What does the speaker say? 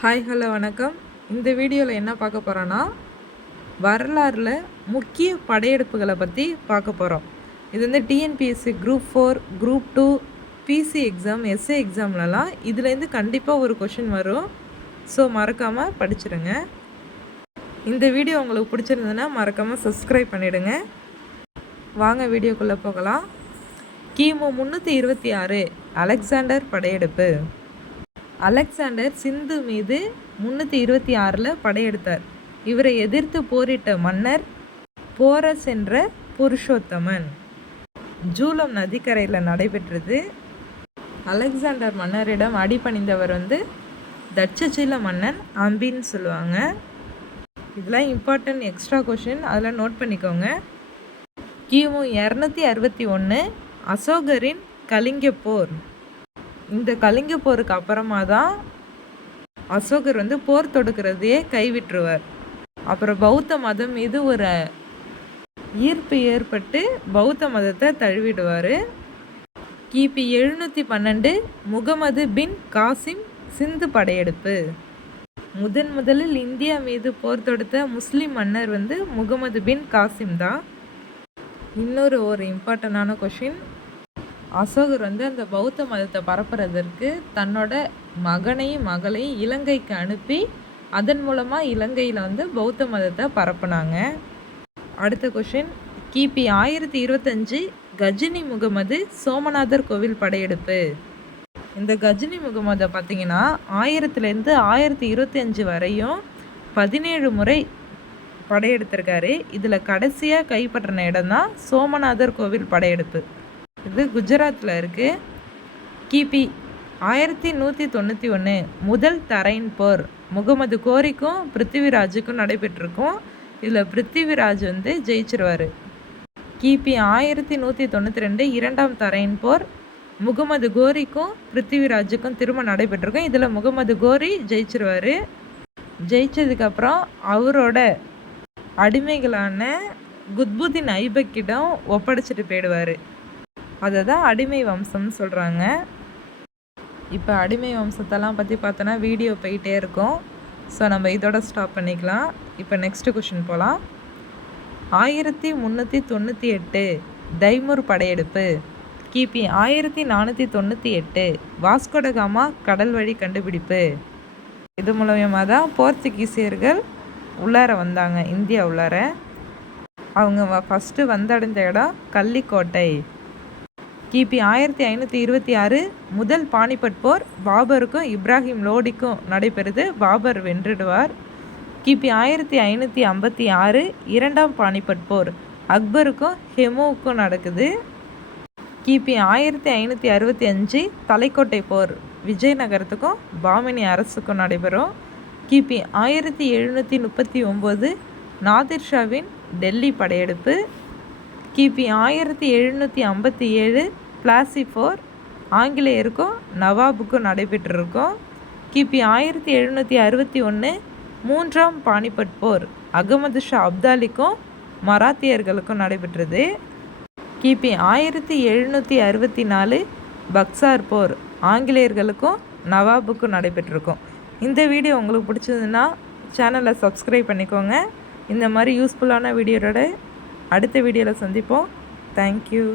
Hi hello வணக்கம். இந்த வீடியோவில் என்ன பார்க்க போகிறோன்னா, வரலாறில் முக்கிய படையெடுப்புகளை பற்றி பார்க்க போகிறோம். இது வந்து TNPSC group 4, group 2, PC exam, SA எக்ஸாம்லலாம் இதுலேருந்து கண்டிப்பாக ஒரு கொஷின் வரும். ஸோ மறக்காமல் படிச்சிடுங்க. இந்த வீடியோ உங்களுக்கு பிடிச்சிருந்ததுன்னா மறக்காமல் சப்ஸ்கிரைப் பண்ணிவிடுங்க. வாங்க வீடியோக்குள்ளே போகலாம். கிமு 326 அலெக்சாண்டர் படையெடுப்பு. அலெக்சாண்டர் சிந்து மீது 326 படையெடுத்தார். இவரை எதிர்த்து போரிட்ட மன்னர் போரஸ் என்ற புருஷோத்தமன். ஜூலம் நதிக்கரையில் நடைபெற்றது. அலெக்சாண்டர் மன்னரிடம் அடிபணிந்தவர் வந்து தட்சசீல மன்னன் அம்பின்னு சொல்லுவாங்க. இதெல்லாம் இம்பார்ட்டன்ட் எக்ஸ்ட்ரா கொஷின், அதெல்லாம் நோட் பண்ணிக்கோங்க. கிமு 261 அசோகரின் கலிங்க போர். இந்த கலிங்க போருக்கு அப்புறமா தான் அசோகர் வந்து போர் தொடுக்கிறதையே கைவிட்டுருவார். அப்புறம் பௌத்த மதம் மீது ஒரு ஈர்ப்பு ஏற்பட்டு பௌத்த மதத்தை தழுவிடுவார். கிபி 712 முகமது பின் காசிம் சிந்து படையெடுப்பு. முதலில் இந்தியா மீது போர் தொடுத்த முஸ்லீம் மன்னர் வந்து முகமது பின் காசிம் தான். இன்னொரு இம்பார்ட்டண்டான கொஷின், அசோகர் வந்து அந்த பௌத்த மதத்தை பரப்புறதற்கு தன்னோட மகனையும் மகளையும் இலங்கைக்கு அனுப்பி அதன் மூலமாக இலங்கையில் வந்து பௌத்த மதத்தை பரப்புனாங்க. அடுத்த கொஷின், கிபி 1025 கஜினி முகமது சோமநாதர் கோவில் படையெடுப்பு. இந்த கஜினி முகமதை பார்த்திங்கன்னா 1000லேருந்து 1025 வரையும் 17 முறை படையெடுத்திருக்காரு. இதில் கடைசியாக கைப்பற்றின இடம் தான் சோமநாதர் கோவில் படையெடுப்பு. இது குஜராத்தில் இருக்குது. கிபி 1191 முதல் தரைன் போர் முகமது கோரிக்கும் பிருத்திவிராஜுக்கும் நடைபெற்றிருக்கும். இதில் பிருத்திவிராஜ் வந்து ஜெயிச்சிருவார். கிபி 1192 இரண்டாம் தரைன் போர் முகமது கோரிக்கும் பிருத்திவிராஜுக்கும் திரும்ப நடைபெற்றிருக்கும். இதில் முகமது கோரி ஜெயிச்சிருவார். ஜெயிச்சதுக்கப்புறம் அவரோட அடிமைகளான குத்புதீன் ஐபக்கிடம் ஒப்படைச்சிட்டு போயிடுவார். அதை தான் அடிமை வம்சம்னு சொல்கிறாங்க. இப்போ அடிமை வம்சத்தெல்லாம் பற்றி பார்த்தோன்னா வீடியோ போயிட்டே இருக்கும். ஸோ நம்ம இதோட ஸ்டாப் பண்ணிக்கலாம். இப்போ நெக்ஸ்ட்டு கொஷின் போகலாம். 1398 தைமூர் படையெடுப்பு. கிபி 1498 வாஸ்கோடகாமா கடல் வழி கண்டுபிடிப்பு. இது மூலமாக தான் போர்ச்சுகீசியர்கள் உள்ளார வந்தாங்க, இந்தியா உள்ளார. அவங்க ஃபஸ்ட்டு வந்தடைந்த இடம் கள்ளிக்கோட்டை. கிபி 1526 முதல் பானிபட் போர் பாபருக்கும் இப்ராஹிம் லோடிக்கும் நடைபெறுது. பாபர் வென்றிடுவார். கிபி 1556 இரண்டாம் பானிபட் போர் அக்பருக்கும் ஹெமுவுக்கும் நடக்குது. கிபி 1565 தலைக்கோட்டை போர் விஜயநகரத்துக்கும் பாமினி அரசுக்கும் நடைபெறும். கிபி 1739 நாதிர்ஷாவின் டெல்லி படையெடுப்பு. கிபி 1757 பிளாசி போர் ஆங்கிலேயருக்கும் நவாபுக்கும் நடைபெற்றிருக்கும். கிபி 1761 மூன்றாம் பானிபட் போர் அகமது ஷா அப்தாலிக்கும் மராத்தியர்களுக்கும் நடைபெற்றது. கிபி 1764 பக்சார் போர் ஆங்கிலேயர்களுக்கும் நவாபுக்கும் நடைபெற்றிருக்கும். இந்த வீடியோ உங்களுக்கு பிடிச்சதுன்னா சேனலை சப்ஸ்கிரைப் பண்ணிக்கோங்க. இந்த மாதிரி யூஸ்ஃபுல்லான வீடியோவோட அடுத்த வீடியோவில் சந்திப்போம். தேங்க்யூ.